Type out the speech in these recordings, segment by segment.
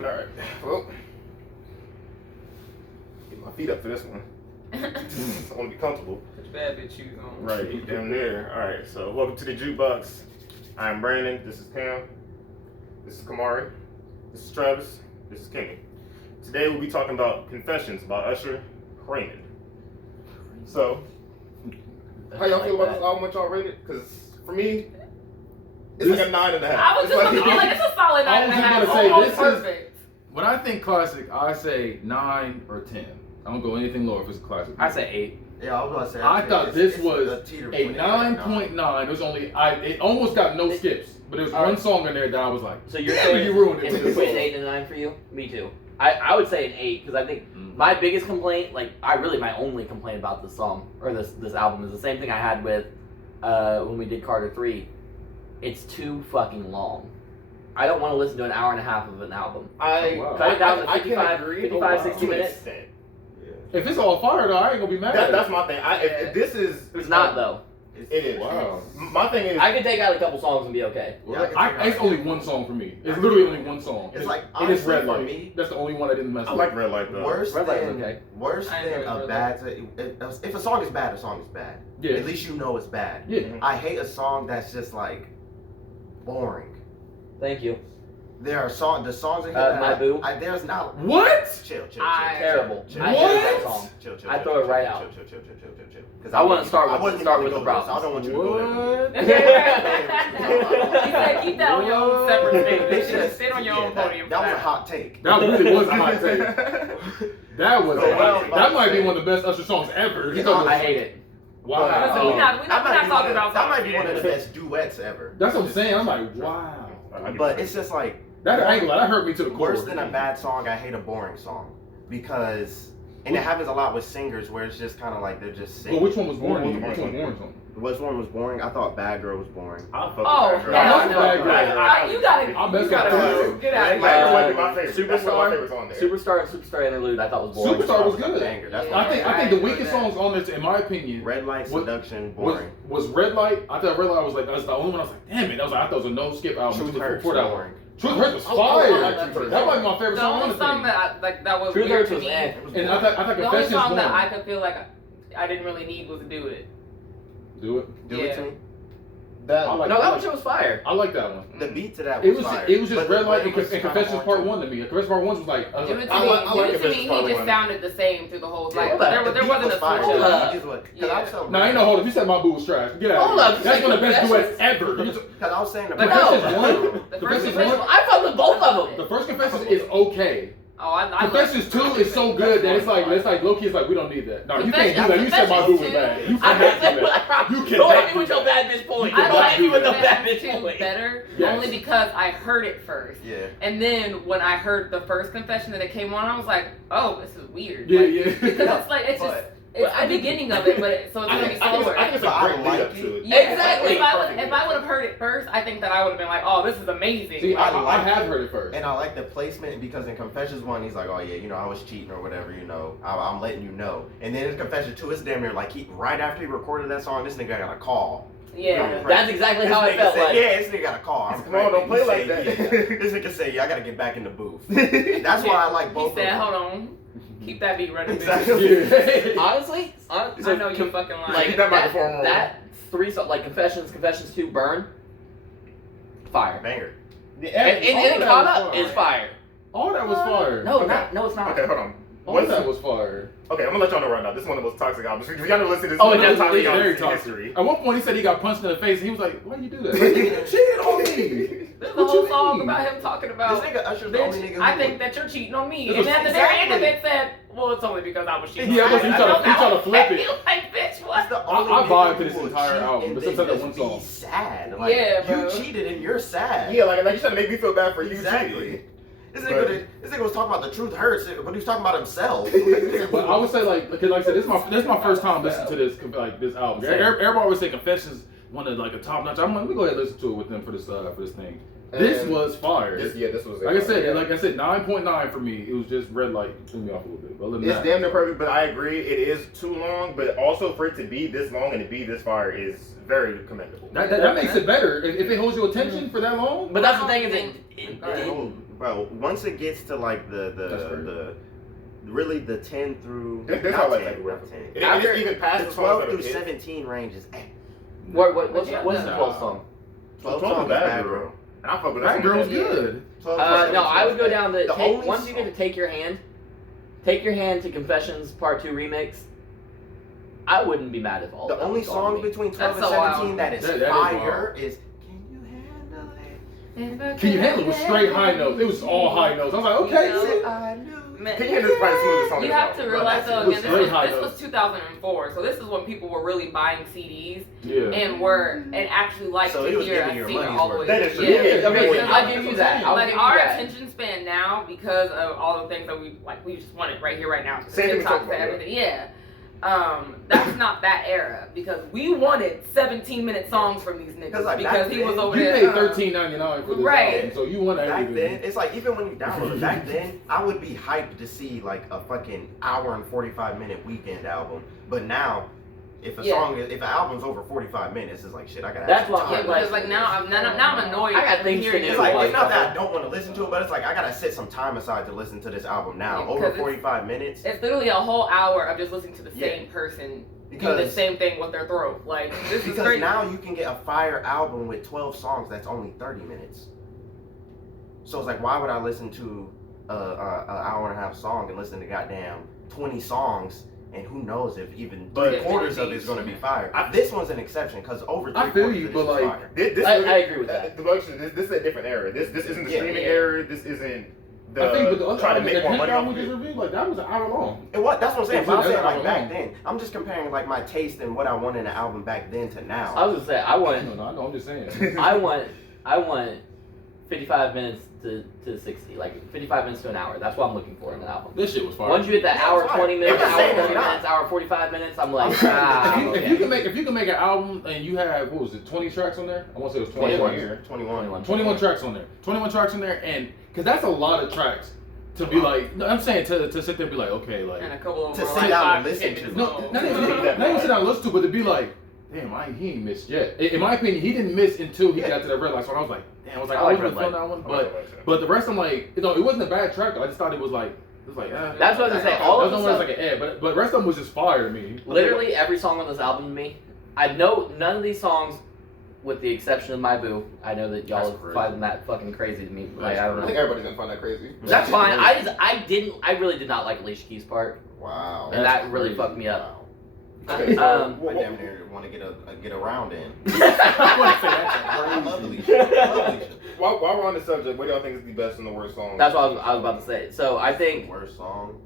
Alright, well, get my feet up for this one. I want to be comfortable. Put your bad bitch shoes on. Right, down there. Alright, so welcome to the Jukebox. I'm Brandon, this is Pam, this is Kamari, this is Travis, this is Kimmy. Today we'll be talking about Confessions by Usher, Raymond. So, how y'all feel about this album? What y'all rate it? Because for me, it's like a 9.5. I was just looking like it's a solid 9.5. I was just gonna say, Almost this perfect. When I think classic, I say 9 or 10. I don't go anything lower if it's a classic. I say 8. Yeah, I was gonna say. I thought this was a teeter 9.9. It was only it almost got no skips, but there was one song in there that I was like, So you're damn, saying you ruined it's it. between an 8 and a 9 for you? Me too. I would say an 8 because I think my biggest complaint, my only complaint about this song or this album is the same thing I had with when we did Carter 3. It's too fucking long. I don't want to listen to an hour and a half of an album. Cut it down to 55, 60 minutes. If it's all fire though, I ain't gonna be mad. That's my thing. If this is, It's not though. It is. Wow. My thing is, I could take out a couple songs and be okay. It's only one song for me. It's literally only one song. It's like it is honestly Red for Light. me. That's the only one I didn't mess I with. like Red Light though. Worse Red Light's than okay. worse I than enjoy a Red bad. If a song is bad, a song is bad. Yeah. At least you know it's bad. Yeah. I hate a song that's just like boring. Thank you. There are the songs in here that My Boo? there's not. What? Chill. Terrible. Chill. I What? hate that song. Chill. I throw it right out. Chill. Because I want to start with the problems. I don't want you to go there. He said keep that on your own separate thing. They should sit on your own podium. That was a hot take. That really was a hot take. That was that might be say- one of the best Usher songs ever. I hate it. Wow. Listen, we're not talking about that might be songs. one of the best duets ever. That's what I'm saying. I'm like, wow. But it's just like That angle, that hurt me to the core. worse than a bad song. I hate a boring song because, and it happens a lot with singers where it's just kind of like they're just singing. Well, which one was boring? Which Which one was boring? Which one was boring? I thought Bad Girl was boring. I'll fuck Oh, with Bad Girl. yeah, I know. You gotta. I'll mess You gotta with go. that. Get out of Bad here. Girl might be my favorite. That's one of my favorites on there. Superstar and Superstar Interlude I thought was boring. Superstar was good. Banger. That's I think the weakest songs on this, in my opinion, Red Light Seduction boring. was Red Light. I thought Red Light was like that's the only one. I was like, damn it. I thought it was a no skip album. Truth Hurts for that one. boring. Truth Hurts was I fire. like Truth Hurts. That might be my favorite The song on only the song thing. that was Truth weird Hurts to was me. And I thought The only Confessions song that won. I could feel like I didn't really need was Do It. Do it. Do it to me. I like No, that one shit was fire. I like that one. The beat to that It was was fire. just But Red Light the and was kinda Confessions Part boring, 1 to me. Confessions Part 1 was like Do It to I me. like Do It to Confessions me. Part He just 1. sounded the same through the whole. Yeah, Like but there the wasn't beat a was fire. switch Hold up. up. Because I'm so Nah, ain't no hold up. You said my boo was trash. Get out. Hold up. That's one of the best Confessions? duets ever. Because I was saying the But Confessions no. 1. The first Confessions Confessions- 1. I fuck with both of them. The first Confessions is okay. Oh, I Confessions 2 is so good that it's like low key is like we don't need that. No, you can't do that. You said my boo was bad. You cannot do that. You Don't cannot hit me do with your that. bad bitch point. You I cannot Don't like hit me do with the that. bad Confessions bitch 2 point. better Yes. only because I heard it first. Yeah. And then when I heard the first confession that it came on, I was like, oh, this is weird. Yeah, Like, yeah. Because it's like it's just it's the beginning of it, but so it's gonna be slower. I think it's a I great like lead up it. to it. Yeah, Exactly. If I would have heard it first, I think that I would have been like, oh, this is amazing. See, Like, I have heard it first. And I like the placement because in Confessions 1, he's like, oh yeah, I was cheating or whatever, I'm letting you know. And then in Confession 2, it's damn near like right after he recorded that song, this nigga got a call. yeah. That's exactly This how I nigga felt said, like. yeah, this nigga got a call. I'm Come on, don't play like that. This nigga said, yeah, I gotta get back in the booth. That's why I like both He said, of them. hold on, keep that beat running. Exactly. Honestly, I know you fucking lying. like that microphone roll. that three songs, like Confessions 2, Burn, fire. Banger. And Incana is fire. All that was fire. No, Okay. no, it's not. Okay, hold on. All that was fire. Okay, I'm gonna let y'all know right now. This is one of the most toxic albums. If y'all never listen to this, Oh, one of the it's most toxic very albums in toxic. history. At one point, he said he got punched in the face, and he was like, "Why you do that? Like, you cheated on me." There's a What whole you song mean? about him talking about, This nigga Usher's the only bitch, nigga I who think that you're cheating on me. This And was- at the very end of it said, well, it's only because I was cheating Yeah, on but you. he tried to flip it. You like, bitch, what? He's the I only vibe nigga to this who will entire cheat album, and but then except that just one be song. sad. Like, Yeah, bro. you cheated and you're sad. Yeah, like you trying to make me feel bad for you Exactly. cheating. This nigga was talking about the truth hurts, but he was talking about himself. But I would say because like I said, this is my first time listening to this album. Everybody always say Confessions one of like a top notch. I'm like, let me go ahead and listen to it with them for this thing. This was fire. This was like I said, 9.9 for me. It was just red light threw me off a little bit. But other than It's that, damn near perfect, but I agree it is too long. But also for it to be this long and to be this fire is very commendable. that makes it better. If it holds your attention for that long. But that's the thing is it Bro, once it gets to like the really the 10 through That's not how I 10, like not it. 10. It After- is even past The the 12 songs through that are hits. 17 range is what's the 12th song? 12 12 songs is Bad Bad Girl. Girl. And I fuck with That girl was good. 12 No, I would go down The only once you get to Take Your Hand to Confessions Part 2 remix. I wouldn't be mad if all The that only was gone song to me. between 12 That's and so 17 wild. that is That is fire wild. is Can You Handle It? Can You Handle It was straight high notes. It was all high notes. I was like, okay. You know? I knew. Man, King Henry's probably the smoothest song you in have the to album. realize though, It was again, very high this notes. was 2004, so this is when people were really buying CDs Yeah. and actually like So to he was hear giving a your singer money's all the way. worth. That is true. Yeah. Yeah, Okay, Because, I'll give you that. I'll like give you our that. attention span now, because of all the things that we just wanted right here, right now. Same thing we TikTok talked to about, everything. Yeah. That's not that era because we wanted 17-minute songs from these niggas 'Cause, like, because back he was then, over You there. paid $13.99 for this Right. album, so you want Back everything. then, it's like even when you download it, back then, I would be hyped to see like a fucking hour and 45-minute Weekend album. But now, if an album's over 45 minutes, it's like shit. I gotta. That's have what some Yeah, time. because like now I'm annoyed. I got things to hearing do. this. It's like Like, it's not that I don't want to listen to it, but it's like I gotta set some time aside to listen to this album now. Yeah, Over because 45 minutes. It's literally a whole hour of just listening to the Yeah. same person do the Because same thing with their throat. Like this is because crazy. now you can get a fire album with 12 songs that's only 30 minutes. So it's like, why would I listen to an hour and a half song and listen to goddamn 20 songs? And who knows if even But- 3/4 of it is going to be fire. This one's an exception because over 3/4 I feel you, of but, this is like, fire. I agree with that. This is a different era. This isn't the Yeah, streaming yeah. era. This isn't the I think, but the other trying to album, make more money album off we of just it. reviewed, like that was an hour long. And what? That's what I'm saying. But I'm saying like back Yeah. then. I'm just comparing like my taste and what I wanted in an album back then to now. I was gonna say I want No, I'm just saying. I want 55 minutes to 60, like 55 minutes to an hour. That's what I'm looking for in an album. This shit was fire. Once you hit that Yeah, hour it's fire. 20 minutes, I'm just hour saying 30 it's not. minutes, hour 45 minutes, I'm like, if you okay. if you can make an album and you have what was it 20 tracks on there? I want to say it was 21 21. here. 21. 21 tracks on there. 21 tracks on there, and because that's a lot of tracks to be like. No, I'm saying to sit there and be like, okay, like and a couple of To them sit were down like and listen 5 to. minutes no, long. not even sit down and listen to, but to be like, damn, he ain't missed yet. In my opinion, he didn't miss until he got to that red light. So I was like, damn, I was like, I I like wasn't Red feeling that one, but the rest I'm like, it wasn't a bad track though. I just thought it was like. That's what I was gonna say. All of That's the one stuff, was like an ad, but the rest of them was just fire to me. literally every song on this album to me, I know none of these songs, with the exception of My Boo. I know that y'all That's crazy. find that fucking crazy to me. Like, I don't I think know. everybody's gonna find that crazy. That's fine. I really did not like Alicia Keys' part, Wow. and That's that really crazy. fucked me up. Okay, so Um, I damn near want to get around in. I wouldn't say that. I love Alicia. I love Alicia. while we're on the subject, what do y'all think is the best and the worst song? That's what I was about to say. So I think Worst song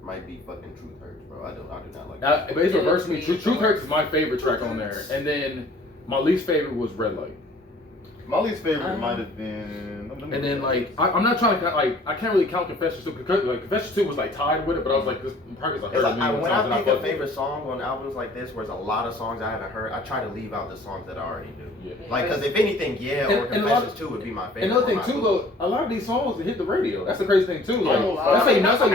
might be fucking Truth Hurts, bro. I do not like But it's Yeah, reversed me. it's Truth Hurts is my favorite track on there, and then my least favorite was Red Light. My least favorite might have been. And then like I'm not trying to count, like I can't really count Confessions 2 because like Confessions 2 was like tied with it, but I was like this probably because I It's heard it like, a million when times I and I think of fucked with favorite it. songs on albums like this, where there's a lot of songs I haven't heard, I try to leave out the songs that I already do. Yeah. Like, because if anything, Yeah or And a lot- Confessions 2 would be my favorite. Another thing on too, my though, a lot of these songs that hit the radio. That's the crazy thing too. Like Oh, that's how you know it's a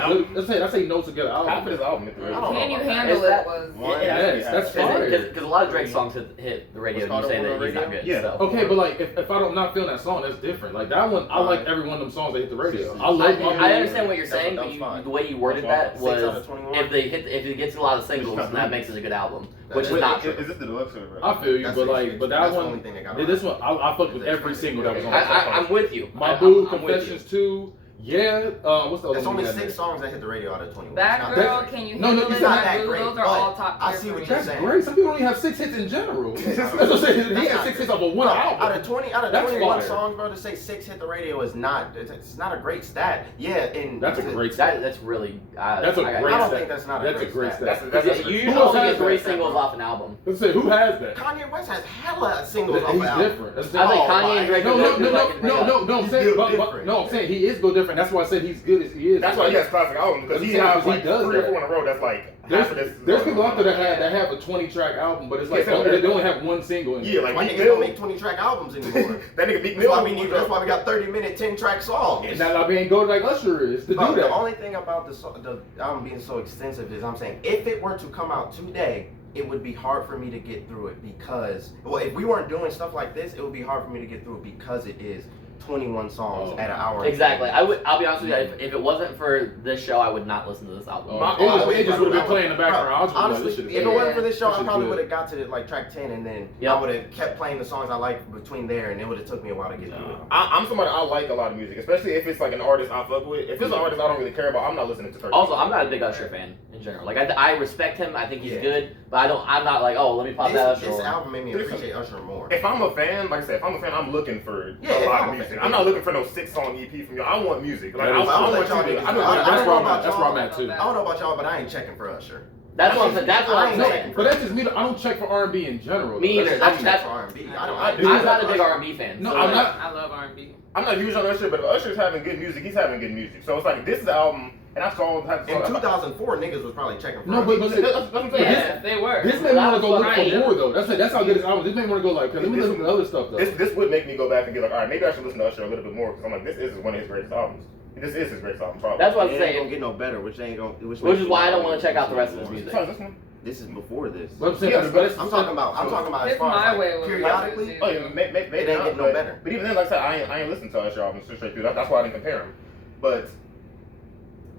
half good. That's how you know it's a good half of album. this album hit the I radio. don't know Can You about that. Handle Is It that- was Yes, that's fire. because a lot of Drake songs hit the radio, and you say that he's not good. Yeah. So. Okay, but like if I'm not feeling that song, that's different. Like that one, I like every one of them songs that hit the radio. I love. I understand what you're saying, That but was fine. the way you worded that 6 out was of 21. if it gets a lot of singles, then that makes it a good album, which is Wait, not true. Is this the deluxe or? I feel you, That's but the- like, but that that's the one, only thing that got this one, I fucked with every single that was on. I'm with you. My I- Boo, I'm with you. Confessions 2, yeah. What's the other There's one? only we had 6 there? songs that hit the radio out of 21. Bad It's not Girl, that Can You No, Handle it's It? not My that Boo, great, those are but all top I tier see for what me. you're That's saying. great. Some people only have 6 hits in general. That's what I'm saying. He had 6 hits off of one album. Out of 20, out of That's 21 fire. songs, bro, to say 6 hit the radio is not. It's not a great stat. Yeah, and That's a great stat. That's really. That's a I great don't stat. think that's not a That's great a great stat. stat. That's You Who usually else only has get 3 that, singles bro? off an album. Let's say who has that? Kanye West has hella singles off He's the album. different. That's I think Oh, Kanye my- and Drake No, are no, both no, like no, no, no. I'm He's saying, still but, different. no, I'm saying he is go different. fan. That's why I said he's good as he is. That's why he has classic albums because he has like 3 or 4 in a row. That's like half of this. There's people out there that have a 20-track album, but it's like they only have one single. In Yeah, like why niggas don't make 20-track albums anymore? That nigga Big That's Mill. that's why we got 30-minute, 10-track songs. And that ain't go like Usher is to do that. The only thing about the album being so extensive is I'm saying if it were to come out today, it would be hard for me to get through it because, well, if we weren't doing stuff like this, it would be hard for me to get through it because it is 21 songs at an hour. Exactly. I'll be honest with you. If it wasn't for this show, I would not listen to this album. It just would have been playing in the background. Honestly, if it wasn't for this show, I probably would have got to like track 10 and then I would have kept playing the songs I like between there, and it would have took me a while to get through it. I'm somebody I like a lot of music, especially if it's like an artist I fuck with. If it's an artist I don't really care about, I'm not listening to 30. Also, I'm not a big Usher fan in general. Like I respect him. I think he's good, but I'm not like, oh, let me pop that Usher. This album made me appreciate Usher more. If I'm a fan, like I said, I'm looking for a lot of music. I'm not looking for no 6-song EP from y'all. I want music. Like I want y'all to. That's where I'm at too. I don't know about y'all, but I ain't checking for Usher. That's what I'm saying. That's what I'm saying. But that's just me. I don't check for R&B in general. Me either. That's for R&B. I'm not a big R&B fan. No, I'm not. I love R&B. I'm not huge on Usher, but if Usher's having good music, he's having good music. So it's like this is the album, and I saw in 2004 niggas was probably checking for. No, but that's what I'm saying. Yeah, they were. This made me want to go look for more though. That's how good his album. This made me want to go like, let me listen to other stuff though. This would make me go back and be like, all right, maybe I should listen to Usher a little bit more because I'm like, this is one of his greatest albums. This is his greatest album, probably. That's what I'm saying. It ain't saying. gonna get no better, which is why I don't want to check out the rest of his music. This is before this. But I'm saying, I'm talking about as far as like, periodically. Oh yeah, maybe it ain't get no better. But even then, like I said, I ain't listened to Usher albums straight through. That's why I didn't compare them. But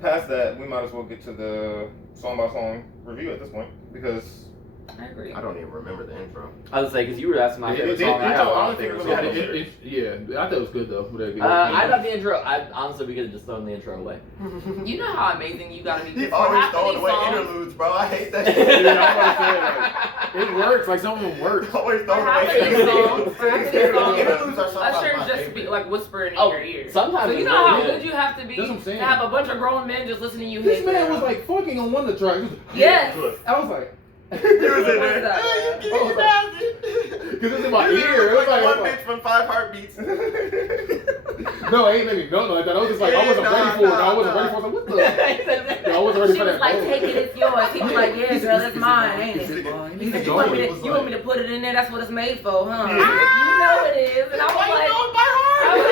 past that, we might as well get to the song by song review at this point because I agree. I don't even remember the intro. I was gonna say because you were asking my favorite song. I got a lot of favorite songs. Yeah, I thought it was good though. I thought the intro. Honestly, we could have just thrown the intro away. You know how amazing you gotta be. He always throwing away interludes, bro. I hate that. It works. Like some of them work. Always throwing away interludes. Interludes are sometimes Usher my just favorite. be like whispering in your ear. Sometimes. So you know how good you have to be That's what I'm saying. to have a bunch of grown men just listening to you. This man was like fucking on one of the tracks. Yes. I was like. He was in there. Because it's in my ear. It was like one bitch from 5 Heartbeats. No, it ain't made me feel like that. I was just like, I wasn't ready for it. I wasn't ready for it. I was like, what the? I wasn't ready She for was that. like, take it, it's yours. He was like, yeah, girl, it's mine, ain't it? He's You want me to put it in there? That's what it's made for, huh? Yeah. You know it is. And I was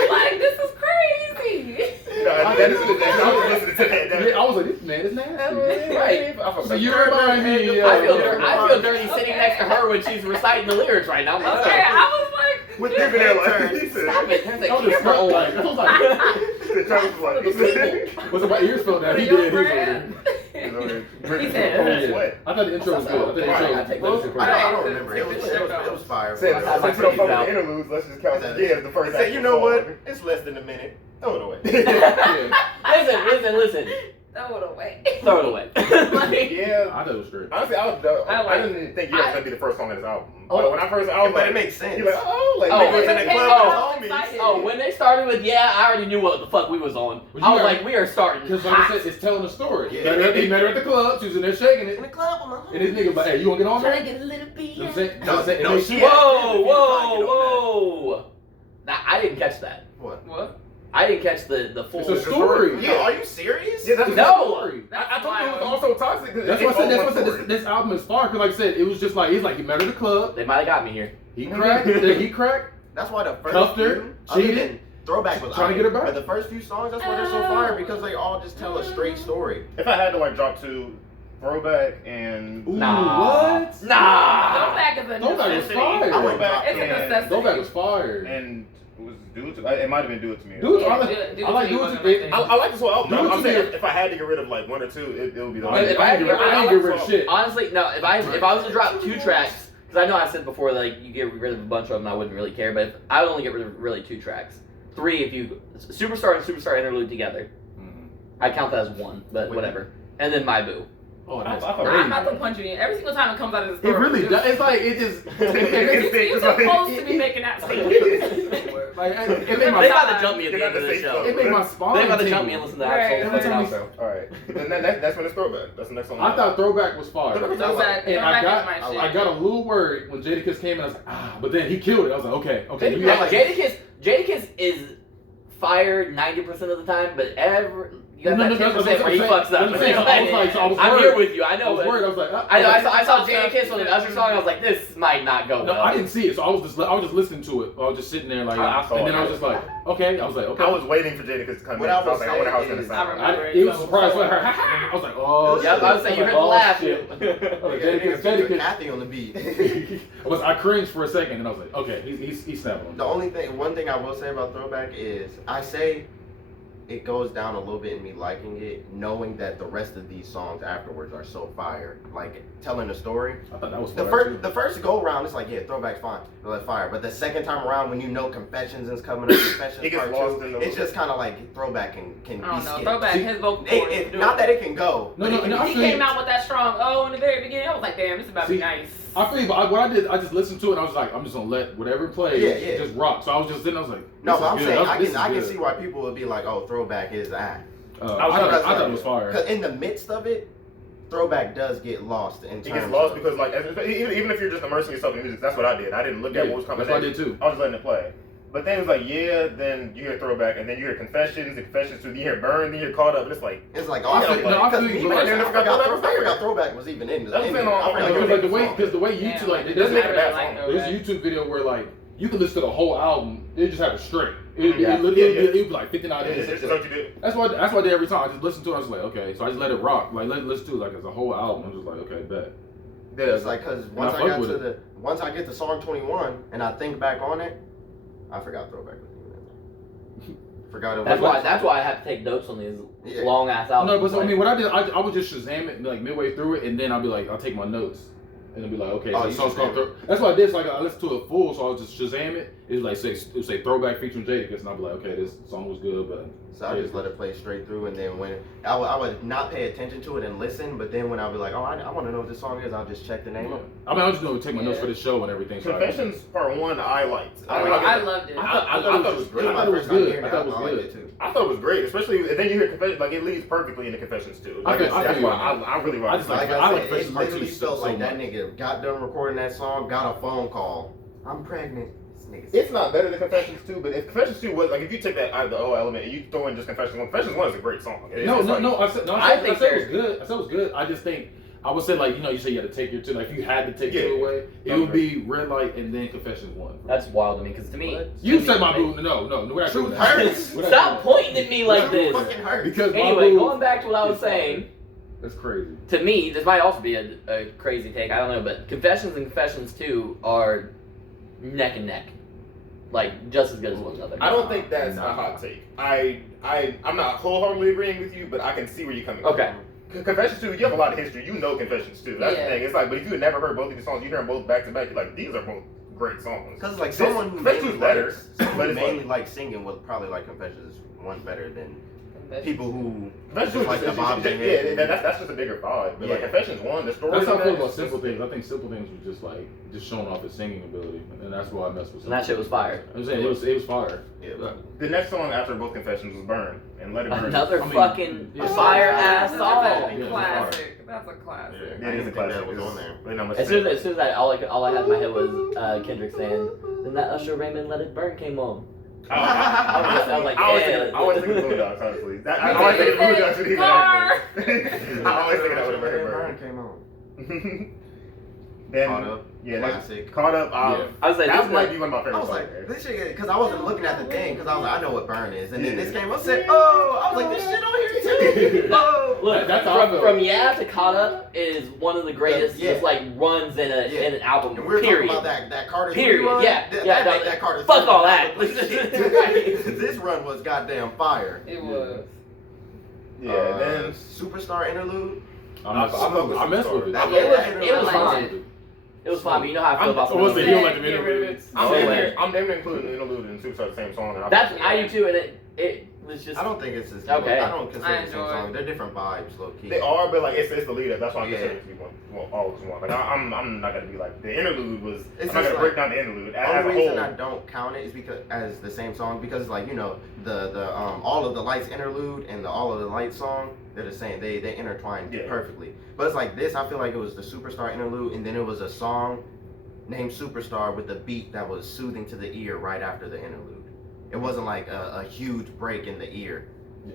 like, this is crazy. That is I was listening to that. I was like, this man is nasty. Right. So you remind me. I feel dirty sitting next to her when she's reciting the lyrics right now. Okay, I was like, With different airlines. Stop it. There's a I was just camera. like, I was like, was it my ears felt that? He did. He was I thought the intro was good. I don't remember. It was fire. Since we don't fuck with the interludes, let's just count the first. Say, you know what? It's less than a minute. Throw it away. Listen. Throw it away. Throw it away. Yeah. I thought it was great. Honestly, I didn't think you was gonna be the first song in this album. But when I was but like, it makes sense. you're like, niggas in the club with homies. Oh, when they started with I already knew what the fuck we was on. I was like, we are starting. Because like I said, it's telling a story. Yeah. He met her at the club. She was in there shaking it. In the club, And this nigga was like, hey, you want to get on Trying there? to get a little bit. You know what I'm No, saying? no, she Whoa. Nah, I didn't catch that. What? I didn't catch the full. It's a story. Yeah, are you serious? Yeah, that's No. story. I told you it was also toxic. That's what I said. This album is far. Because like I said, it was just like, he's like, he met her at the club. They might have got me here. He cracked. That's why the first Cuffed her, few, other cheated, than Throwback was trying to get her back. But the first few songs, that's why they're so fire, because they all just tell a straight story. If I had to like drop two, Throwback and Ooh, Nah. what? Nah. Throwback is a Throwback was necessity. fire. Throwback It's a and necessity. Throwback was fire. and it was Do It To it might have been Do It To Me. Dude, Yeah, I like Do Do It It To To Me Me. was I like this whole album. Do It I'm To saying Me. if I had to get rid of like one or two, it would be the one. If I I ain't get rid of shit. Honestly, no. If I was to drop 2 tracks, because I know I said before like you get rid of a bunch of them, I wouldn't really care. But if I would only get rid of really 2 tracks. 3 if you Superstar and Superstar interlude together. I count that as 1, but whatever. And then My Boo. Oh, that's I thought crazy. I'm about to punch you in. Every single time it comes out of the It store. really does. It's like, it just... You're supposed to be making that statement. Like, it made They my... about to jump me at the end of the show. It made my spine They about to tingle. jump me and listen to Right. that Every song. time Alright. And that's when it's Throwback. That's the next song. I thought Throwback was fire. Throwback And is my shit. I got a little worried when Jadakiss came and I was like, but then he killed it. I was like, okay. Jadakiss is fire 90% of the time, but you got No, that no, 10% where he fucks up. I'm here with you. I know. I was worried. I was like, I saw Jada Kiss on the Usher song. I was like, this might not go well. No, I didn't see it, so I was just listening to it. I was just sitting there like, and then I was just like, okay. I was like, okay. I was waiting for Jada to come in. What I I was like, I wonder how it's gonna sound. It was a surprise for her. I was like, oh. Yeah, I was saying you heard the laugh. Jada Kathy on the beat. I cringed for a second, and I was like, okay, he's snapping. One thing I will say about Throwback is I say it goes down a little bit in me liking it, knowing that the rest of these songs afterwards are so fire. Like telling a story. I thought that was the first go round, it's like, yeah, Throwback's fine, but fire. But the second time around, when you know Confessions is coming up, Confessions It gets part lost 2, in the- it's just kind of like Throwback can I don't be know. skipped. Throwback, his vocal cords. Not that it can go. No, no, no. He came out with that strong "oh" in the very beginning. I was like, damn, this is about to be nice. I feel you, but what I did, I just listened to it and I was like, I'm just gonna let whatever plays just rock. So I was just sitting, I was like, No, but I'm good. saying This is I can good. see why people would be like, oh, Throwback is that. I thought it was fire. Because in the midst of it, Throwback does get lost in terms It gets lost because, like, even if you're just immersing yourself in music, that's what I did. I didn't look at what was coming. That's what I did too. I was just letting it play. But then it was like, yeah, then you hear Throwback, and then you hear Confessions, and Confessions 2, then you hear Burn, then you hear Caught Up, and it's like, oh, I forgot Throwback was even in That's the what I'm saying, Because the way YouTube, like, it doesn't make make a bad song. There's a YouTube video where, like, you can listen to the whole album, they just have it straight. It was like 59 minutes. That's what you did. That's what I did every time. I just listened to it, I was like, okay. So I just let it rock. Like, listen to it like it's a whole album. I'm just like, okay, bet. Yeah, it's like, because once I get to song 21 and I think back on it, I forgot Throwback was even in there. Forgot it was. That's why I have to take notes on these long ass albums. No, but so, I mean, what I did, I would just Shazam it like midway through it, and then I'll be like, I'll take my notes. And it'll be like, okay, so the song's called That's what I did. So I listened to it full, so I was just Shazam it. It was like it would say Throwback featuring Jadakiss, and I'll be like, okay, this song was good, but so I just let it play straight through, and then when I would not pay attention to it and listen, but then when I'll be like, oh, I want to know what this song is, I'll just check the name. I mean, I was just gonna take my notes for the show and everything. So Confessions Part 1, I liked. I loved it. I thought it was great. I thought it was good. I thought it was good too. I thought it was great, especially and then you hear Confessions, like it leads perfectly into Confessions too. Like, that's why I really like. I like Confessions Part 2. It literally felt like that nigga got done recording that song, got a phone call. I'm pregnant. It's not better than Confessions 2, but if Confessions 2 was like, if you take that the whole element and you throw in just Confessions 1, Confessions 1 is a great song. I said it was good. I said it was good. I just think I would say, like, you say you had to take your two. Like, if you had to take two away, it would be Red Light and then Confessions 1. That's wild to me, because to me, you said my boo. No, we're not doing that. Stop pointing at me like this. Because anyway, going back to what I was saying. That's crazy. To me, this might also be a crazy take. I don't know, but Confessions and Confessions 2 are neck and neck. Like, just as good as one another. I don't think that's a hot take. I'm not wholeheartedly agreeing with you, but I can see where you're coming from. Okay. Confessions 2, you have a lot of history. You know Confessions 2. That's the thing. It's like, but if you had never heard both of these songs, you hear them both back to back, you're like, these are both great songs. Because, like, someone who mainly likes singing would probably like Confessions 1 better than people who just like the Bob. Yeah, that's just a bigger vibe. But like Confessions 1, the story. That's how I feel about Simple Things. I think Simple Things was just showing off his singing ability, and that's why I messed with. And that shit was fire. I'm saying it was fire. Yeah. The next song after both Confessions was Burn, and Let It Burn. Another fucking fire ass song. Classic. That's a classic. Yeah, it is a classic. That was on there. As soon as all I had in my head was Kendrick saying, then that Usher Raymond Let It Burn came on. I was like, I always think of Boondocks, honestly. I always think of Boondocks when he was I always think of that when Burn came on. Then, Caught Up, classic. Caught Up. I was like, that might be one of my favorite songs. I was like, this shit, because I wasn't looking at the thing, because I was like, I know what Burn is, and then this came up, said, oh, I was like, this shit on here too. Look, from Yeah to Caught Up is one of the greatest just like runs in an album. And we were talking about that Carter 3 run. That Carter 3 fuck all that. This run was goddamn fire. It was. Yeah, then Superstar interlude. I messed with it. It was fine. It was fine, but you know how I feel about What's the heel like the interlude? I'm damn near including the interlude and Superstar the same song. I do too, and it was just. I don't think it's as okay. I don't consider it the same song. They're different vibes, low key. They are, but like it's the lead up. That's why I'm considering it to be one. Well, always one. Like I'm not gonna be like the interlude was. I'm not gonna break down the interlude as a whole. The only reason I don't count it is because as the same song because like the all of the lights interlude and the all of the lights song they're the same. They intertwine perfectly. But it's like this. I feel like it was the Superstar interlude and then it was a song named Superstar with a beat that was soothing to the ear right after the interlude. It wasn't like a huge break in the ear. Yeah.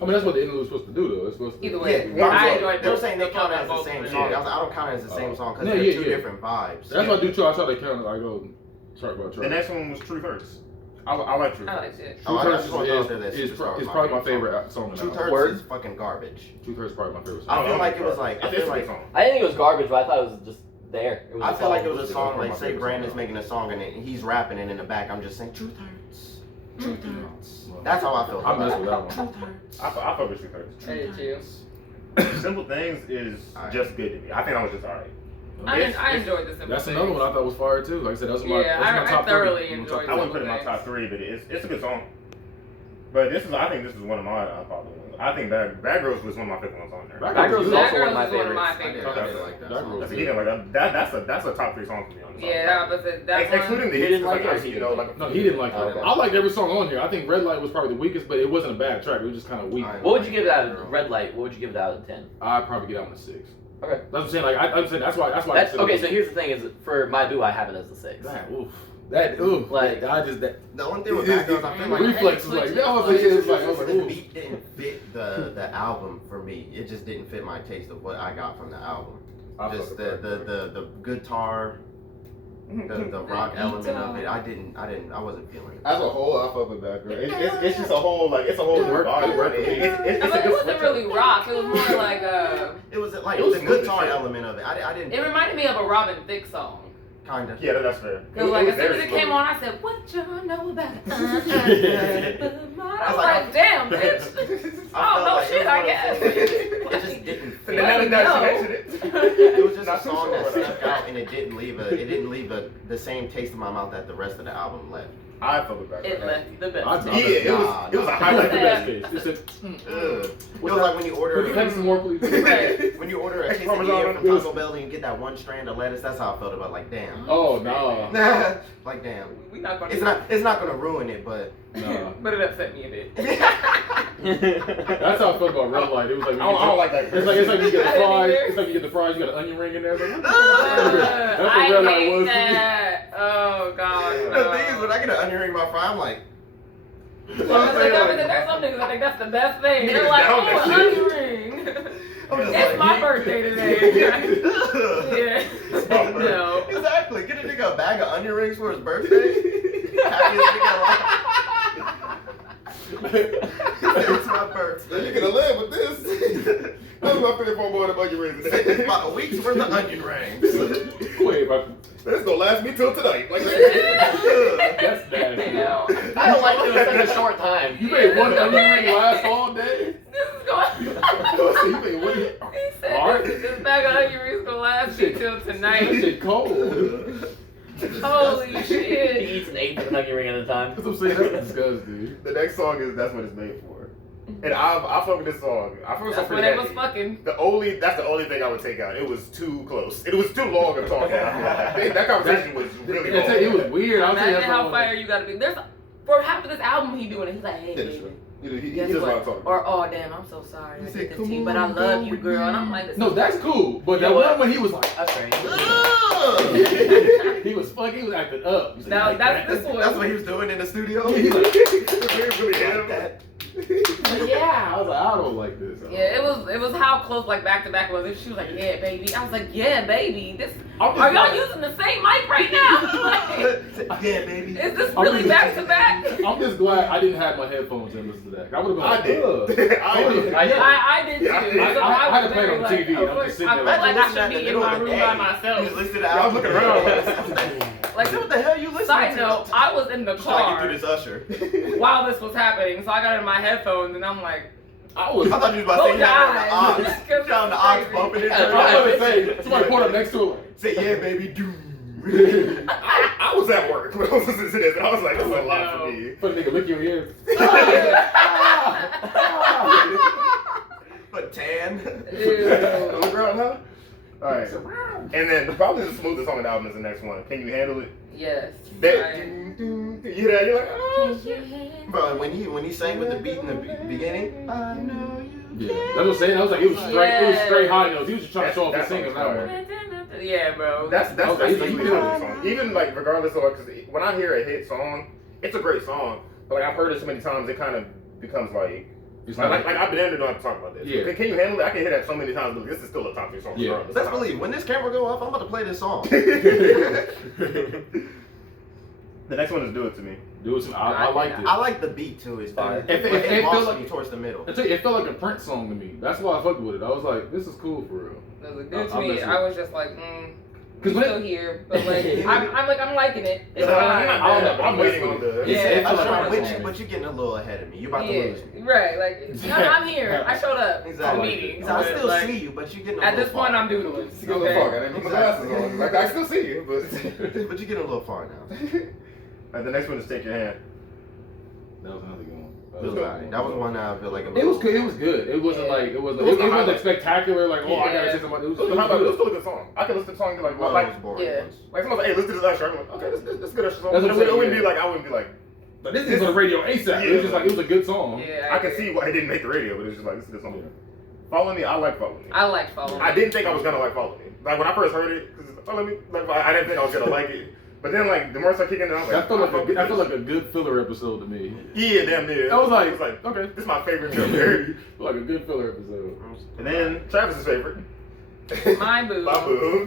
I mean, that's what the interlude's supposed to do, though. It's supposed to. Either way, Yeah, I so enjoyed they're both. saying they count it as the both same of song. them. I don't count it as the same song because Yeah, they're yeah, two yeah. different vibes. That's what I do too. I try to count it. I go track by The track. next one was Truth Hurts. I like Truth I Hurts. like it. Oh, I Truth just want to throw out there that is Superstar was it's my probably my favorite favorite song. in the Truth album. Hurts is fucking garbage. Truth Hurts is probably my favorite I song. feel like it was like I It's feel a like good song. I didn't think it was garbage, but I thought it was just there. It was I a feel like it was a It's song one of like my say favorite Brandon's songs. making a song and he's rapping and in the back I'm just saying Truth Hurts. Truth Mm-hmm. Hurts. That's how I feel. I mess about with it. that one. Truth Hurts. I fuck with Truth Hurts. I did too. Simple Things is Alright. just good to me. I think I was just alright. I enjoyed the Simple That's Things. another one I thought was fire too. Like I said, that's my Yeah, that's my top I thoroughly three. enjoyed I wouldn't put it in my Simple top 3, but it's a good song. But I think this is one of my probably. I think Bad Girls was one of my favorite ones on there. Bad Girls is That also one of Girls my is one of my favorites. favorites. I didn't like that That song. girl- That's a, like that's a top 3 song for me on the song. Yeah, that one. Excluding the You hits, didn't like like it? I you know, like No, he didn't like Okay. it. I like every song on here. I think Red Light was probably the weakest, but it wasn't a bad track. It was just kind of weak. Alright. What would you give it out of Red Light? What would you give it out of 10? I'd probably get out on a 6. Okay. That's what I'm saying. Like I'm saying that's why. I That's said okay. it So here's the thing: is for my boo, I have it as a 6. was- oof. That oof. Like- I just that The only thing with Bad Girls, I feel my like reflex was like Switch I was it like, up. it's like I was like, the ooh. beat didn't fit the album for me. It just didn't fit my taste of what I got from the album. I Just fuck the with that. the guitar, the rock element of it. I wasn't feeling it. as a whole, I fuck with Bad Girl. It's just a whole it's a whole Work- vibe. work- It's But a it good wasn't switch really up. rock. It was more like It was like It was the smooth as guitar shit. element of it. I didn't it reminded me of a Robin Thicke song. kind of. Yeah, that's fair. Cause like as was soon as very it came smooth. on, I said, "What y'all know about it?" I was like, "Damn, bitch." Oh no, shit. I guess. It just didn't fit. Now Let that me you mention it. It was just Not a too song sure that what I- stuck out, and it didn't leave the same taste in my mouth that the rest of the album left. I fuck with Bad It Girl. left the best. I- Yeah, it was a I highlight. like the best case. It said, Ugh. It was like when you order "Would you have some more, please?" Right. when you order a Extra Parmesan quesadilla on from it. Taco Bell and you get that one strand of lettuce. That's how I felt about like damn. Oh no. Like damn. We not gonna. It's not gonna ruin it, but Nah. But it upset me a bit. That's how I felt about Red Light. It was like I don't like that. It's like you get the I didn't fries. either. It's like you get the fries. You got an onion ring in there. It's like, that's what I Red Light hate was. that. Oh god. the thing is when I get an onion ring in my fry, I'm like, There's some niggas I think that's the best thing. They're Niggas like, down oh, that an shit. onion ring. I'm just It's like, my birthday today. Yeah. No. Exactly. Get a nigga a bag of onion rings for his birthday. Happiest nigga alive. It's my birthday. You're gonna live with this. That's my favorite phone boy about your rings. It's about a week's worth of onion rings. Wait, but This gonna last me till tonight. Like, that's nasty. No. I don't like it in such a short time. You made one onion ring last all day. This is going. You made one. He said Alright. this bag of onion rings gonna last me till That tonight. shit cold. Holy He shit. eats an eighth of an onion ring at a time. That's what I'm saying. That's disgusting. the next song is That's What It's Made For. And I fuck with this song. I fuck with That's song when pretty it was heavy. fucking. That's the only thing I would take out. It was too close. It was too long of talking. That conversation was really long. It was weird. I'll tell you Imagine that's how fire you gotta be. There's for half of this album he doing it. He's like, hey, Yeah, baby. sure. He Guess just what? about talking. Or oh damn, I'm so sorry. He I said, did this "Come to you, but I on, love go you, with girl." me. And I'm like, this No, is- that's cool. But You that know what? one when he was like, That's right. he was fucking, he was acting up. He's like, Now like that's that. this one. That's what he was doing in the studio. He's like, Really him. that. I Yeah. was like, I don't like this. Yeah, it was how close like back to back was. She was like, yeah, baby. I was like, yeah, baby. This I'm just are y'all like- using the same mic right now? Like, Yeah, baby. is this I'm really just- back to back? I'm just glad I didn't have my headphones in listen to that. I would have been I like, did. ugh. I did. I did. I did too. Yeah, I did. So I had was to play it very, on like, TV, and I'm of just course, sitting I there felt like- like I should be in my room by You myself. listening to I was album looking around. Like, what the hell you listening side to? note, I was in the Just trying to car get through this Usher. while this was happening, so I got in my headphones and I'm like, I was. I thought you was about to say you had it on the ox. Because You on the it's ox crazy. bumping it. Yeah, I was gonna say, somebody pulled up next to him. Say yeah, baby, do. I was at work when I was listening to this, and I was like, this is a lot for me. Put a nigga lick your ears. But tan. Little girl, huh? Alright. And then probably the smoothest song on the album is the next one. Can You Handle It? Yes. That, Right. you hear that? You're like, oh, Bro, when he sang with the beat in the beginning, I know you. Yeah, that's what I'm saying. I was like, it was straight high notes. He was just trying to show off his singing that one. Yeah, bro. That's Okay, easily you the do it. song. Even like regardless of because when I hear a hit song, it's a great song. But like I've heard it so many times, it kind of becomes like. It's Like I've been able to know how to talk about this. Yeah. Can you handle it? I can hear that so many times, but this is still a top 3 song. Yeah. regardless. Let's believe when this camera go off, I'm about to play this song. The next one is Do It To Me. Do it. I liked it. I like the beat too. It's fire. It It felt lost like- me towards the middle. It felt like a Prince song to me. That's why I fucked with it. I was like, this is cool for real. It was good to I'm me. listening. I was just like, Cause we're still here, but like, I'm liking it. It's I'm fine. not I don't mad, know, I'm waiting on the. Yeah. It felt I'm like sure, a Prince song. but you're getting a little ahead of me. You about to lose me. Right, like, no, I'm here. I showed up Exactly. to meetings. I still like, see you, but you're getting a at little this point, far. I'm doodling. It's a little far. I didn't put my glasses on. Like I still see you, but. But you're getting a little far now. The next one is Take Your Hand. That was another good one. That was one I feel like It was good. It was good. It wasn't like it wasn't spectacular. Like I gotta say something. It was How about it was still a good song. I can listen to the song and be like, Well, like, it was boring. Yeah. like someone's like, hey, listen to this Usher. I'm like, okay, this is good Usher song. That's what I'm saying, It wouldn't yeah. be like, I wouldn't be like, But this is on the radio ASAP. It was just like it was a good song. Yeah, I can see why it didn't make the radio, but it's just like, this is a good song. Follow Me, I like Follow Me. I liked following. I didn't think I was gonna like Follow Me. Like when I first heard it, cause Follow Me, like I didn't think I was gonna like it. But then like the more I started kicking it, I was like, That felt like a good filler episode to me. yeah, damn near. I was like, okay, this is my favorite show here. Like a good filler episode. And then Travis's favorite. My Boo. My Boo.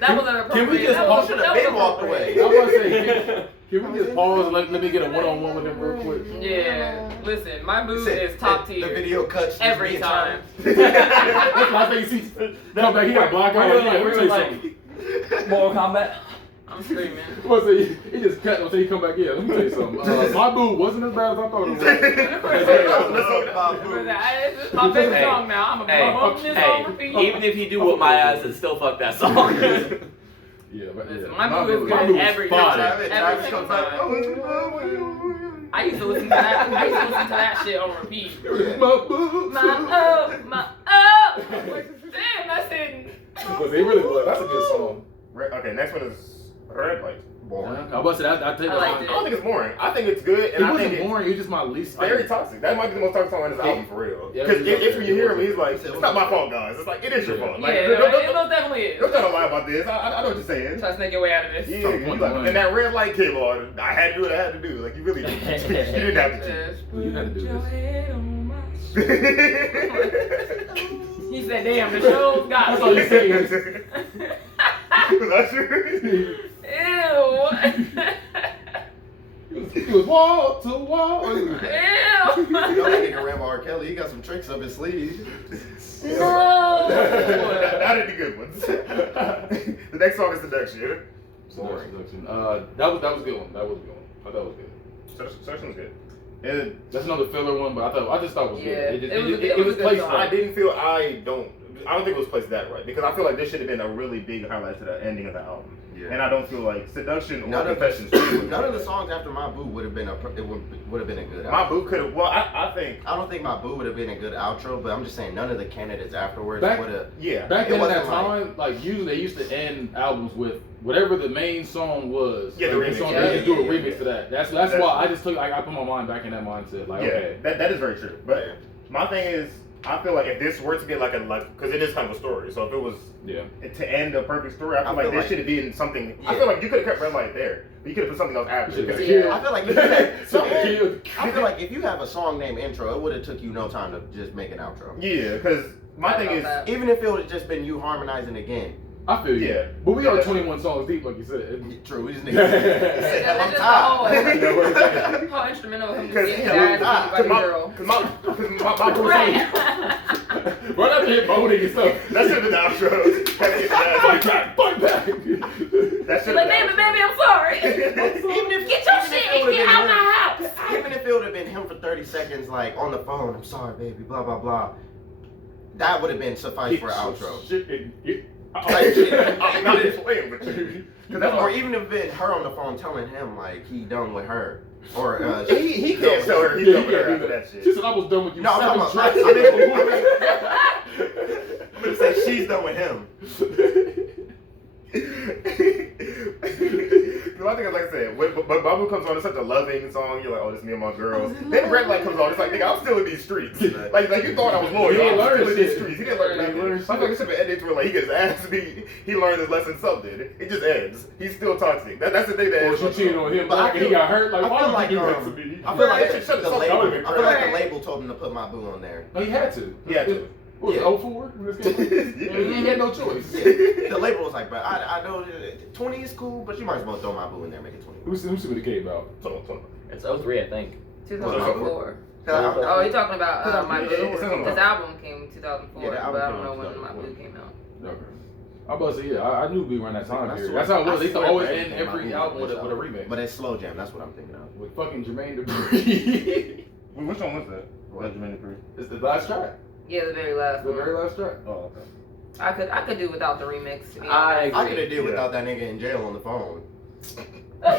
That was an appropriate. Can we just that was, should that have was been walked appropriate. away. I was about to say, can we just pause and let me get a one-on-one with him real quick? Yeah, listen, My Boo Said- is top the tier. video cuts Every me and time. That's my thing. See, come back, he got black out. Let me tell you something. Mortal Kombat. I'm screaming. What say he just cut until he come back in. Let me tell you something. My Boo wasn't as bad as I thought it was. It's my favorite song now. I'm gonna this on repeat. Even if you do Whoop My Ass, and still fuck that song. Yeah, but Listen, yeah. My Boo is My good Boo was every fire. time. Every single time. I used to listen to that shit on repeat. My Boo. My damn, that's it. But they really was. That's a good song. Okay, next one is Red Light. Boring. I was about to say, I think I liked I don't think it's boring. I think it's good, it and I wasn't think boring. It was just my least. it's very toxic. That might be the most toxic song on his album for real. Yeah, Because it was if okay. you hear him, he's like, it's not my fault, guys. It's like, it is your fault. Like, Yeah, it most definitely is. don't try to lie about this. I know what you're saying. Try to snake your way out of this. Yeah, Some you point like, one. and that red light came on. I had to do what I had to do. Like, you really did. You didn't have to Just You had to put do your this. head on my cheat. He said, damn, the show's got That's me. all you say. Was that true? Ew. He was wall to wall. You know that Ew. nigga Rambo R. Kelly, he got some tricks up his sleeve. No. That ain't the good ones. The next song is Seduction. Boring. That was a good one. That was a good one. I thought that was good. Seduction was good. And That's another filler one, but I just thought it was Yeah, good. it was a good placed. song. I didn't feel. I don't think it was placed that right because I feel like this should have been a really big highlight to the ending of the album. Yeah. And I don't feel like Seduction or None of Confessions. None of the songs after My Boo would have been a good My album. Boo could have. Well, I think. I don't think My Boo would have been a good outro, but I'm just saying none of the candidates afterwards Back- would have. Yeah. Back It then at that wasn't time, like usually they used to end albums with whatever the main song was. Yeah, the like, remix. song, Yeah, they just do a yeah, remix yeah. to that. That's why I just took I put my mind back in that mindset. Like Yeah. okay, That is very true. But my thing is, I feel like if this were to be like because it is kind of a story. So if it was yeah. to end a perfect story, I feel like this should have been something. I Yeah. feel like you could have kept Red Light there, but you could have put something else after. Should've Because killed. I feel like if you had, Something killed. I feel like if you have a song named intro, it would have took you no time to just make an outro. Yeah, because my thing is, Even if it would have just been you harmonizing again. I feel you. Yeah. But we are 21 songs deep, like you said. True, we just need Yeah. to say hell That's on just top. the whole instrumental of him just getting his ass beat by the girl. my Right. Right after him moaning and stuff. that should have been the outro. Fight back, fight back. That She's should like, have baby, I'm sorry. Even if Get your even if shit it would've get been out him- my house. Even if it would have been him for 30 seconds, like on the phone, I'm sorry, baby, blah blah blah. That would have been suffice for an outro. Like, I'm not just playing with you. or even if it been her on the phone telling him like he done with her, or He can't tell her he's done with her after that She shit. said I was done with you. No, I'm 7 talking tracks. I'm gonna say she's done with him. I think, like I said, but Babu comes on, it's such a loving song. You're like, oh, this is me and my girls. Then Red Light comes on, it's like, nigga, I'm still in these streets. Like you thought I was loyal. He didn't I'm learn still in these shit. streets. He didn't learn nothing. I think it should be ended to where like he gets ass beat. He learned his lesson. Something. It just ends. He's still toxic. That's the thing that Or ends. she cheated on him, But I and he feel- got hurt. Like, I why feel would like, you do that to me? I feel like Shut the up. label. That would've I feel like the been label told him to put my boo on there. No, he had to. He had to. What was Yeah. it, 04? When this came out? He had no choice. The label was like, but I know 20 is cool, but you might as well throw my boo in there, make it 20. Let me see what it came out. It's 03, I think. 2004. Oh, Oh, you're talking about My Yeah, Boo. it says on This the- album came in 2004, Yeah, the album but I came don't know out when 2004. My Boo came out. Okay. I was about to say, yeah, I knew it'd be around that time I period. swear- That's how it was. I They used to swear always everything end every came out album with this a album. remix. But it's Slow Jam, that's what I'm thinking of. With fucking Jermaine Dupri. Which one was that? What Jermaine Dupri? It's the last track. Yeah, the very last The one. very last track. Oh, okay. I could do without the remix. To be I honest. I could have did Yeah. without that nigga in jail on the phone.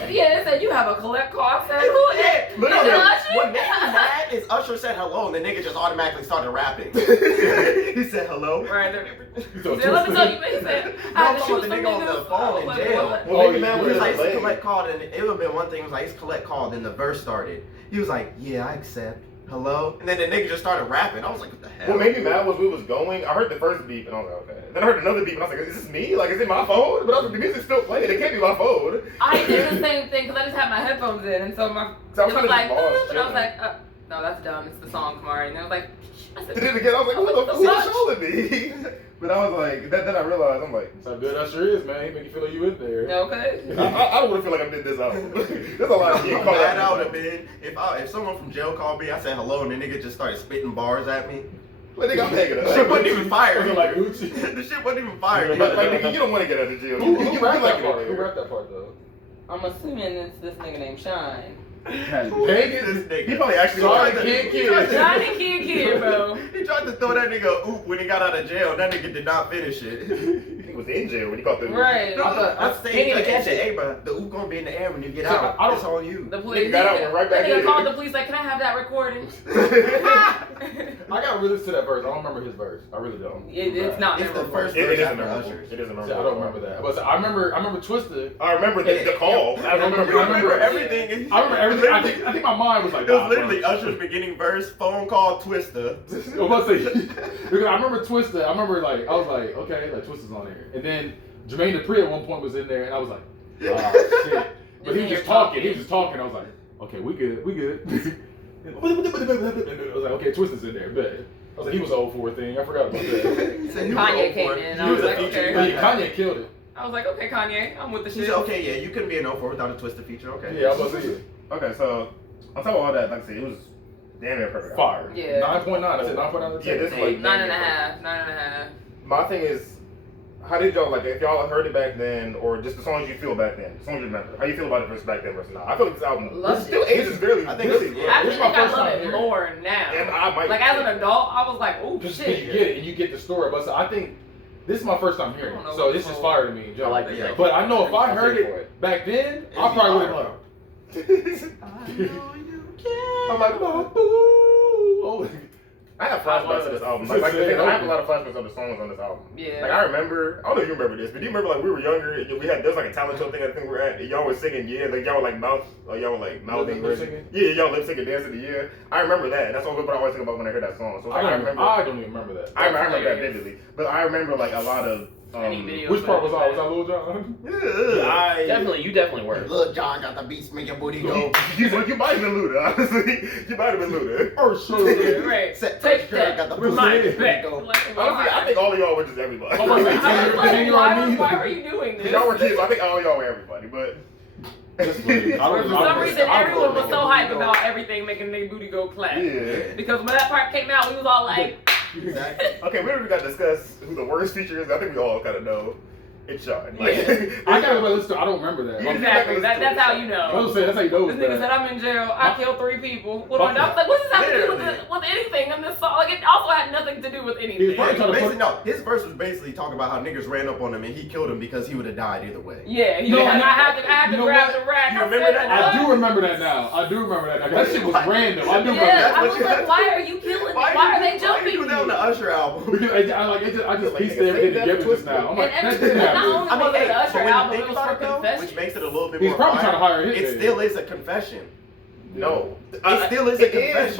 Yeah, they said you have a collect call. I said, who is it? Look Is at it him. Usher? What made me mad is Usher said hello and the nigga just automatically started rapping. He said hello. Right there. You He thought said, let me tell you, Twisted- he said, No, I I'm had to talking shoot about the some nigga on the niggas. phone in Like, jail. what? Well, maybe yeah, man He was was like, just his late. collect call, and it would have been one thing. It was like, his collect call, then the verse started. He was like, yeah, I accept. Hello? And then the nigga just started rapping. I was like, what the hell? What made me mad was we was going. I heard the first beep and I was like, okay. Then I heard another beep and I was like, is this me? Like, is it my phone? But I was like, the music's still playing. It can't be my phone. I did the same thing because I just had my headphones in, and so my So I was it was kinda like, just lost, and I was chilling. like, no, that's dumb. It's the song, Kamari. And I was like, I Did said, it again. I was like, What the who's fuck? trolling me? But I was like, then I realized, I'm like, That's how good Usher is, man. He make you feel like you in there. okay. I don't want to feel like I'm in this album. There's a lot of getting I'm caught mad up. I would have been if someone from jail called me. I said hello, and the nigga just started spitting bars at me. But nigga, I'm taking The shit wasn't it. even fired. Like Gucci. The shit wasn't even fired. Like, nigga, you don't want to get out of jail. Who You rapped like that part? it. Who rapped that part though? I'm assuming it's this nigga named Shine. Who Dang is it. this nigga? He probably actually Sorry, tried to- kid, he tried to- Johnny Kid, bro. He tried to throw that nigga a oop when he got out of jail. That nigga did not finish it. He was in jail when he caught the. Right. I'm he saying, didn't even catch it. hey, bro, the oop gonna be in the air when you get So, out. I don't- It's on you. The police. Nigga got out, went right back that nigga in. called the police like, can I have that recording? I got really to that verse. I don't remember his verse. I really don't. It's not It's the memorable. first It verse is a after memorable. Usher's. It is a See, memorable. I don't remember that. But I remember Twisted. I remember the call. I remember. You remember everything. I remember everything. I think my mind was like. It was nah, literally bro. Usher's beginning verse, phone call, Twister. I was about to say, because I remember Twisted. I remember like I was like, okay, like Twister's on there, and then Jermaine Dupri at one point was in there, and I was like, ah, shit. But he was just talking. He was just talking. I was like, okay, we good, we good. I was like, okay, Twister's in there, but I was like, he was an 04 thing. I forgot about that. He said, "You Kanye were came 04." in, and He I was was a like, feature. okay. But yeah, Kanye killed it. I was like, okay, Kanye, I'm with the He shit. said, okay, yeah, you couldn't be an 04 without a Twister feature. Okay. Yeah, I was about to say Okay, so on top of all that, like I said, it was damn near perfect. fire. Yeah. 9.9. I said 9.9 out of 10. Yeah, this is like 9.5, 9.5. My thing is, how did y'all like? If y'all heard it back then, or just the songs you feel back then, the songs you remember, how you feel about it versus back then versus now? I feel like this album Loved still it. ages really. I think really it's- well. I this think is my I first love time it hearing it. more now. And I might Like as an adult, I was like, oh Just shit. you get it and you get the story. But I think this is my first time hearing I don't it, know so what this the is fuck. fire to me. I Joe. like it. Yeah. But I know if I I'm heard here for it back then, I probably would have like. I'm like, Babu. Oh. I have flashbacks to this album. Like the thing, I have a lot of flashbacks of the songs on this album. Yeah. Like I remember, I don't know if you remember this, but do you remember like we were younger and we had there was like a talent show thing I think we were at, and y'all were singing yeah, like y'all were like mouthing Lip syncing? yeah, y'all lip syncing dance of the year. I remember that. That's what I always think about when I hear that song. So I like, don't even remember that. I remember that hilarious. vividly, but I remember like a lot of. Any video. Which part was I? Was I Lil Jon? You definitely were. Look, John got the beats, make your booty go. You might have been Luda, honestly. You might have been Luda. For sure. Right. Set- Take Got that. the Remind pussy. me back. Go. Like, Honestly, I think all of y'all were just everybody. I'm gonna say I was like, 10 year old me. why were you doing this? Y'all were kids. I think all y'all were everybody, but. That's funny. I For don't- some I- reason, I everyone would was so make hyped it about everything making their booty go clap. Yeah. Because when that part came out, we was all like, Exactly. Okay, we already got to discuss who the worst feature is. I think we all kind of know. It's Sean. Like, I gotta go listen to. I don't remember that. You I'm exactly. That's how you I know. was saying that's how you know. This nigga said, I'm in jail. I killed 3 people. What do I know? I was like, what does that have to do with anything in this song? Like, it also had nothing to do with anything. probably trying to Basically, no, his verse was basically talking about how niggas ran up on him and he killed him because he would have died either way. Yeah, No, I had you to know grab what? the rack. You I remember said, that? what? I do remember that now. I do remember that now. That shit was random. I do remember Yeah, that. I was like, why are you killing me? Why are they jumping Why you me? down the Usher album? Because I just Like, pieced nigga, everything say that together twist just now. I'm like, And that didn't happen. not only was it an Usher but when you album, think it was about for it though, Confession. which makes it a little bit He's more probably trying to fire, hire a hit. it still is a confession. No. It still is a confession.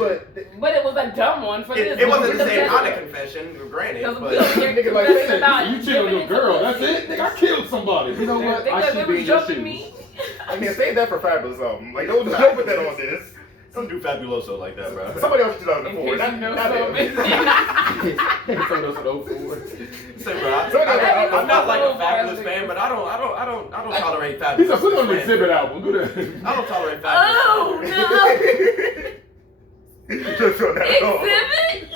But it was a dumb one for this. It wasn't the same Confession. kind of confession, granted. Because But we don't care Nigga, like, confessing about you cheat on your girl. That's it. Nigga, I killed somebody. You know what? I Because they should be were in your jumping shoes. me. I mean, save that for Fabulous album. Like, don't put that on this. don't do Fabuloso like that, bro. Somebody else in In 2004. case you know not something. Some of those in 04. Say, bro, I'm not like a Fabulous fan, but I don't tolerate He Fabulous. said, put on the Exhibit album. Do that. I don't tolerate Fabulous. Oh, no. Just on that song. Exhibit?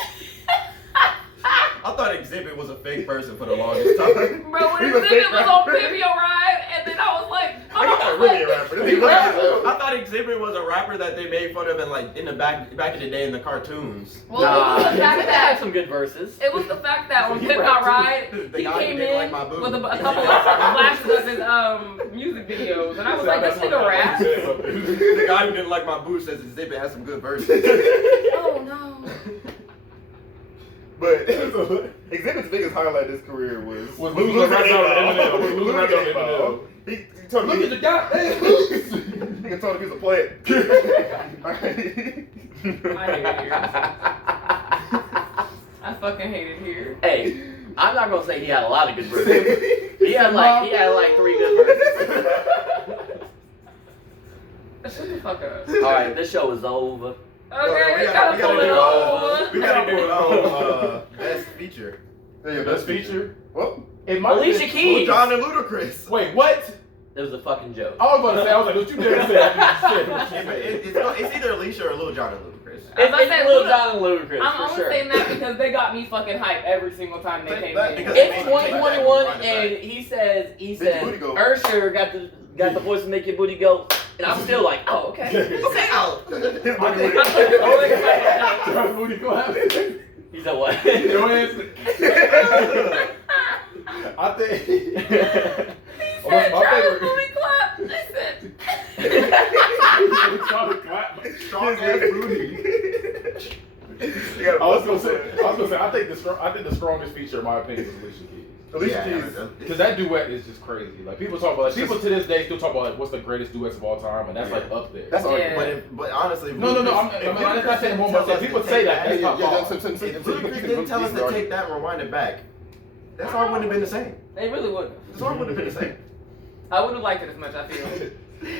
I thought Exhibit was a fake person for the longest time. Bro, when He's a Exhibit fake was on Pivio Ride, and then I was like, I got really a rapper. This is I thought Exhibit was a rapper that they made fun of in like in the back in the day in the cartoons. well, it was the fact He had that some good verses. it was the fact that when He Pip rapped got too. Ride, The he guy who came didn't like in my boo. with a couple of flashes of his music videos, and I was like, this nigga rap. The guy who didn't like my boo says Exhibit has some good verses. Oh no. But Exhibit's biggest highlight of his career was losing the rap battle to Eminem. Losing the rap battle to Eminem. He told me Look at the goddamn moves. he told him he was a player. I hate it here. I fucking hate it here. Hey, I'm not gonna say he had a lot of good verses. He had like 3 good verses. Shut the fuck up. All right, this show is over. Okay, we gotta pull it over. gotta do best feature. Yeah, Best feature? Well, It might Alicia be- Keys. John and Ludacris. Wait, what? It was a fucking joke. I was about to say, I was like, don't you dare say that. It's either Alicia or Lil Jon and Ludacris. It's I said Lil Luda- Jon and Ludacris I'm for only sure. saying that because they got me fucking hyped every single time they came in. Because- It's 2021, and he says your booty go. Ursher got the voice to make your booty go, and I'm still like, oh okay. Okay, out. his I'm money so excited. John Moody go happen. He said what? Your answer. I think. He said, try the booty clap. I said, Strong ass booty. I was gonna say, I think the strongest feature, in my opinion, is Alicia Keys. Alicia Keys. Because that duet is just crazy. Like people talk about, like people to this day still talk about like what's the greatest duets of all time, and that's like up there. That's Yeah. But honestly, No, I'm not saying more. But people say that. That's not If Ludacris didn't tell us to take that and rewind it back, that song wouldn't have been the same. they really wouldn't. The song wouldn't have been the same. I wouldn't have liked it as much, I feel.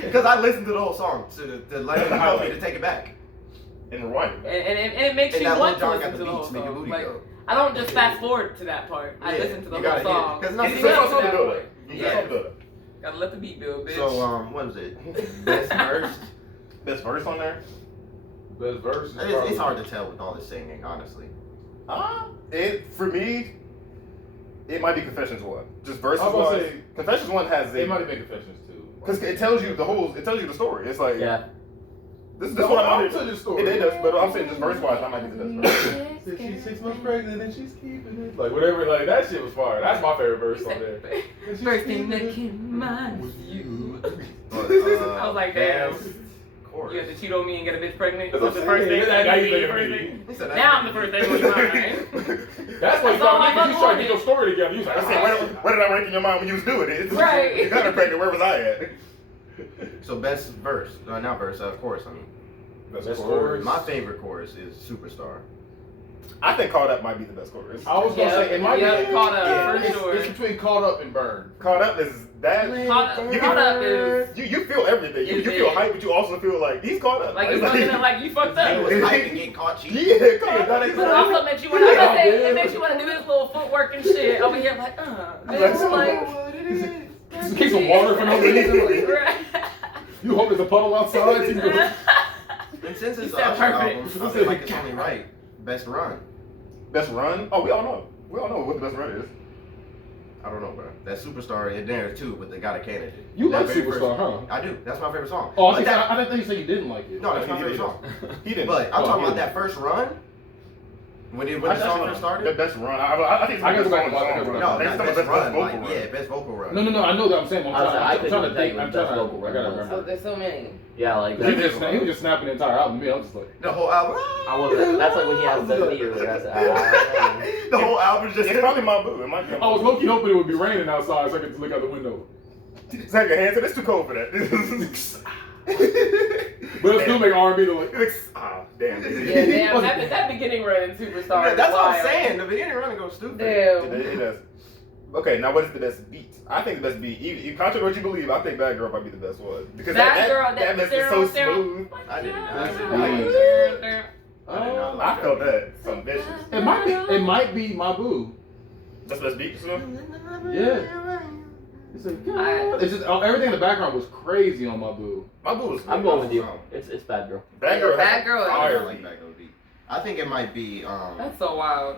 Because I listened to the whole song to let him tell me to take it back. and rewind. And it makes And you that want Lil to Jon got listen to the the whole beats, make your song. booty Like, go. I don't just fast forward to that part. I Yeah, listen to the you whole gotta hear it. song. 'Cause it's Leading not- up It's to all that build point. up. Yeah. Gotta let the beat build, bitch. So what was it? Best verse? Best verse on there? Best verse. It's hard to tell with all the singing, honestly. For me, it might be Confessions 1. Just verses I was about to wise. say- Confessions 1 has It a might have been Confessions too. because it tells you the story. It's like Yeah. this is No, what I'll I'm tell you the story. It does, but I'm saying just verse wise, that might be the best verse. Said she's 6 months pregnant and she's keeping it. Like whatever, like that shit was fire. That's my favorite verse on there. First thing that came to mind was you. But, I was like, damn. best chorus. You have to cheat on me and get a bitch pregnant. That's That's the what I'm first thing. saying. That Now you you the think first of thing. He said that- Now I'm the first thing on your mind. That's why you That's all got I me. You trying to wanted. get your story together. You was like, I said, where did I rank in your mind when you was doing it? Right. You got her pregnant. Where was I at? So best verse, not verse, chorus. I mean, Best chorus. my favorite chorus is Superstar. I think Caught Up might be the best chorus. I was gonna say it might Yeah, be. Caught Up, Yeah. for sure. It's between Caught Up and Burn. Caught Up is that. Caught Up is You feel everything. You feel hype, but you also feel like he's caught up. like you fucking like you fucked He was up. hyped and getting caught cheating. Yeah, caught up. But it also makes you want to. It makes you want to do this little footwork and shit over here, like, it's like. Get some water for no reason. Like, Right. you hope there's a puddle outside. You go, And since it's He the said Usher album, perfect. I feel like it's only right. Best run. Best run? Oh, we all know. We all know what the best run is. I don't know, bro. That Superstar in there too, with the Got a Candidate. you That like very Superstar, first- huh? I do. That's my favorite song. Oh, But I didn't think you said you didn't like it. No, that's my He favorite didn't. song. He didn't. But I'm Oh, talking yeah. about that first run. When the song first The started? best run. I think it's I gotta the go best back and watch it. song, bro. No, They not still best the best run. vocal Like, run. yeah, best vocal run. No, I know that I'm saying. I'm I was trying, like, I I'm couldn't trying to even tell think. you I'm the best trying to. vocal I gotta run was. Oh, remember. there's so many. Yeah, like He was just snapping the entire album. Me, I'm just like. The whole album. I wasn't. That's like when he has the knee earlier. I said, The whole album's just. It's probably my boo. It might be. I was low-key hoping it would be raining outside so I could look out the window. Zach, your hands. It's too cold for that. But it still make R&B to like. Ah, damn. Yeah, damn. That beginning run in Superstar. That's what I'm wild. saying. The beginning run goes stupid. Damn. It does. Okay, now what is the best beat? I think the best beat, you contrary to what you believe, I think Bad Girl might be the best one. Because that mess is so smooth. I didn't. I felt that. Some vicious. It might be my boo. That's the best beat, so? Yeah. It's like, it's just everything in the background was crazy on my boo. My boo was I'm going with you. It's Bad Girl. Bad Girl. Bad Girl. I Fire like beat. Bad Girl beat. I think it might be. That's so wild.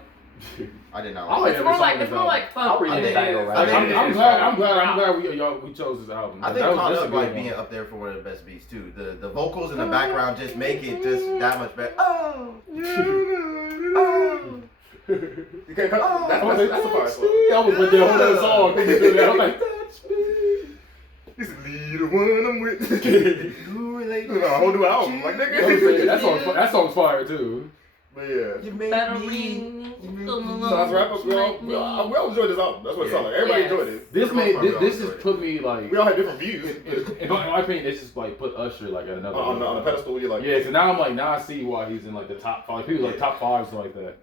I didn't know. I like It's every more song like on it's this more like album. fun. I'll read it back over. I think I'm glad we chose this album. I think That was Caught just a Up good might one. be up there for one of the best beats too. The vocals in the background just make it just that much better. Oh, oh. You can't cut. That's a fire song. I was with the whole other song thinking through that. I'm like, He's the leader one I'm with. A whole new album. Like, nigga. that song's fire too. But yeah. You made Better me. ring. So let's wrap up, y'all. We all enjoyed this album. That's what it sounds like. Everybody Yes. enjoyed it. This has put me like. We all had different views. In my opinion, this just like put Usher like at another On level. the pedestal, you're like, Yeah, because now I see why he's in like the top 5. People like top 5s like that.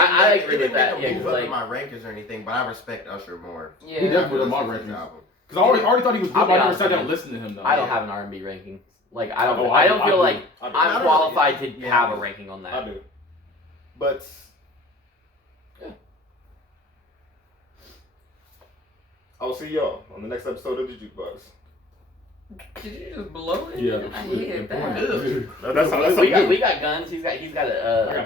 I agree with that, yeah, It didn't move 'cause, up in like- my rankings or anything, but I respect Usher more. Yeah. He definitely was my After listening to rankings. this album. Because I already thought he was good, I'll but I be never honest sat with down and you. listened to him though. I don't have an R&B ranking. Like I don't. Oh, I don't I feel do. like I do. I'm qualified to Yeah. have a ranking on that. I do. But yeah. I'll see y'all on the next episode of the Jukebox. Did you just blow it? Yeah. I hated that. That's how We got guns. He's got a